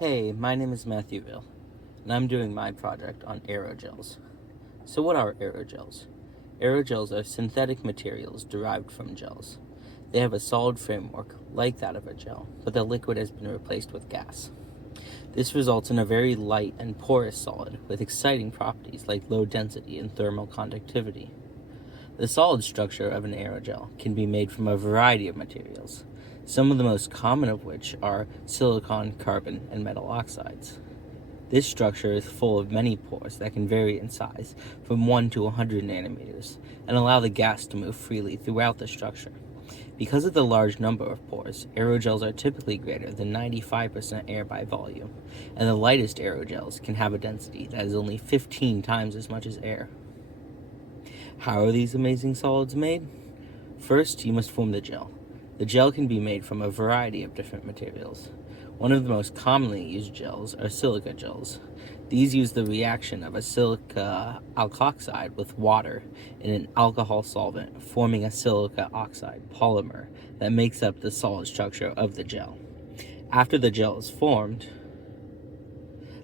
Hey, my name is Matthew Rill, and I'm doing my project on aerogels. So what are aerogels? Aerogels are synthetic materials derived from gels. They have a solid framework like that of a gel, but the liquid has been replaced with gas. This results in a very light and porous solid with exciting properties like low density and thermal conductivity. The solid structure of an aerogel can be made from a variety of materials, some of the most common of which are silicon, carbon, and metal oxides. This structure is full of many pores that can vary in size from 1 to 100 nanometers and allow the gas to move freely throughout the structure. Because of the large number of pores, aerogels are typically greater than 95% air by volume, and the lightest aerogels can have a density that is only 15 times as much as air. How are these amazing solids made? First, you must form the gel. The gel can be made from a variety of different materials. One of the most commonly used gels are silica gels. These use the reaction of a silica alkoxide with water in an alcohol solvent, forming a silica oxide polymer that makes up the solid structure of the gel. After the gel is formed,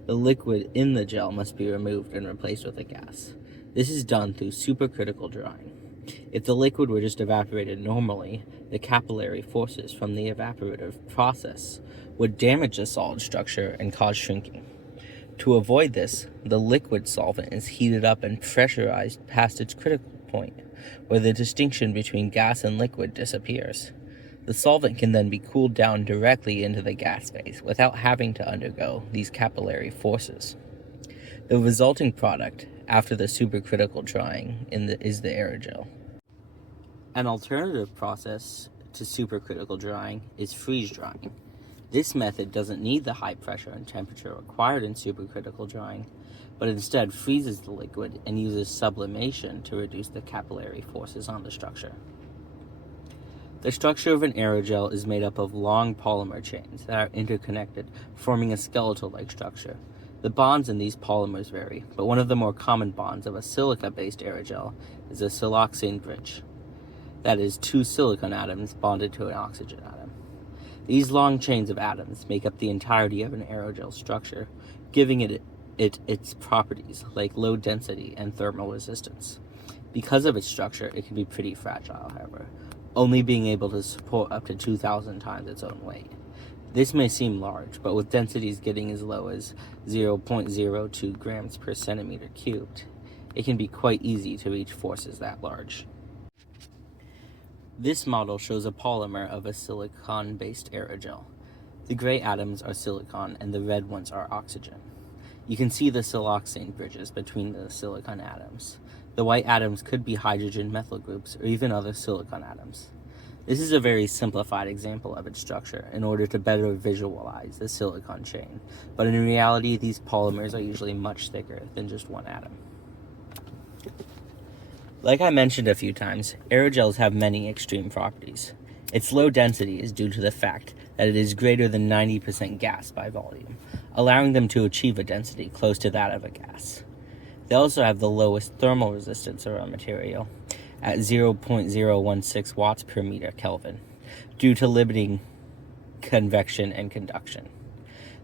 the liquid in the gel must be removed and replaced with a gas. This is done through supercritical drying. If the liquid were just evaporated normally, the capillary forces from the evaporative process would damage the solid structure and cause shrinking. To avoid this, the liquid solvent is heated up and pressurized past its critical point, where the distinction between gas and liquid disappears. The solvent can then be cooled down directly into the gas phase without having to undergo these capillary forces. The resulting product, after the supercritical drying, is the aerogel. An alternative process to supercritical drying is freeze drying. This method doesn't need the high pressure and temperature required in supercritical drying, but instead freezes the liquid and uses sublimation to reduce the capillary forces on the structure. The structure of an aerogel is made up of long polymer chains that are interconnected, forming a skeletal-like structure. The bonds in these polymers vary, but one of the more common bonds of a silica-based aerogel is a siloxane bridge. That is, two silicon atoms bonded to an oxygen atom. These long chains of atoms make up the entirety of an aerogel structure, giving it its properties like low density and thermal resistance. Because of its structure, it can be pretty fragile, however, only being able to support up to 2,000 times its own weight. This may seem large, but with densities getting as low as 0.02 grams per centimeter cubed, it can be quite easy to reach forces that large. This model shows a polymer of a silicon-based aerogel. The gray atoms are silicon and the red ones are oxygen. You can see the siloxane bridges between the silicon atoms. The white atoms could be hydrogen methyl groups or even other silicon atoms. This is a very simplified example of its structure in order to better visualize the silicon chain, but in reality these polymers are usually much thicker than just one atom. Like I mentioned a few times, aerogels have many extreme properties. Its low density is due to the fact that it is greater than 90% gas by volume, allowing them to achieve a density close to that of a gas. They also have the lowest thermal resistance of our material, at 0.016 watts per meter Kelvin, due to limiting convection and conduction.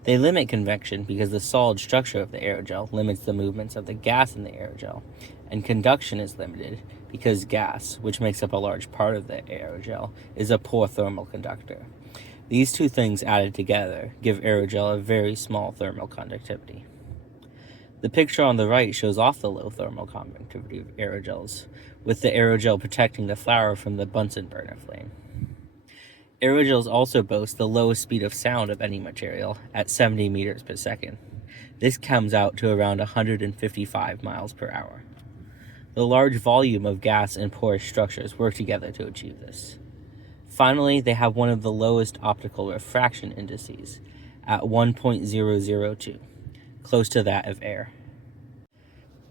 They limit convection because the solid structure of the aerogel limits the movements of the gas in the aerogel, and conduction is limited because gas, which makes up a large part of the aerogel, is a poor thermal conductor. These two things added together give aerogel a very small thermal conductivity. The picture on the right shows off the low thermal conductivity of aerogels, with the aerogel protecting the flower from the Bunsen burner flame. Aerogels also boast the lowest speed of sound of any material at 70 meters per second. This comes out to around 155 miles per hour. The large volume of gas and porous structures work together to achieve this. Finally, they have one of the lowest optical refraction indices at 1.002, close to that of air.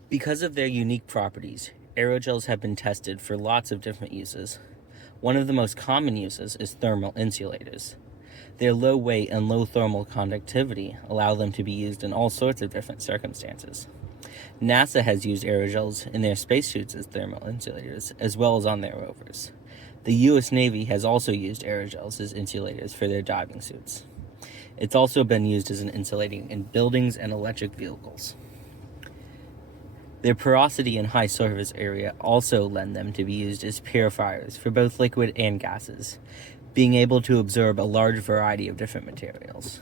Because of their unique properties, aerogels have been tested for lots of different uses. One of the most common uses is thermal insulators. Their low weight and low thermal conductivity allow them to be used in all sorts of different circumstances. NASA has used aerogels in their spacesuits as thermal insulators, as well as on their rovers. The U.S. Navy has also used aerogels as insulators for their diving suits. It's also been used as an insulating in buildings and electric vehicles. Their porosity and high surface area also lend them to be used as purifiers for both liquid and gases, being able to absorb a large variety of different materials.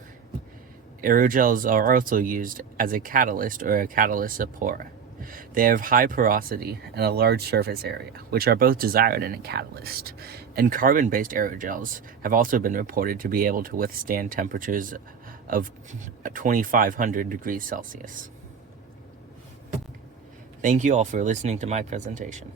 Aerogels are also used as a catalyst or a catalyst support. They have high porosity and a large surface area, which are both desired in a catalyst. And carbon-based aerogels have also been reported to be able to withstand temperatures of 2,500 degrees Celsius. Thank you all for listening to my presentation.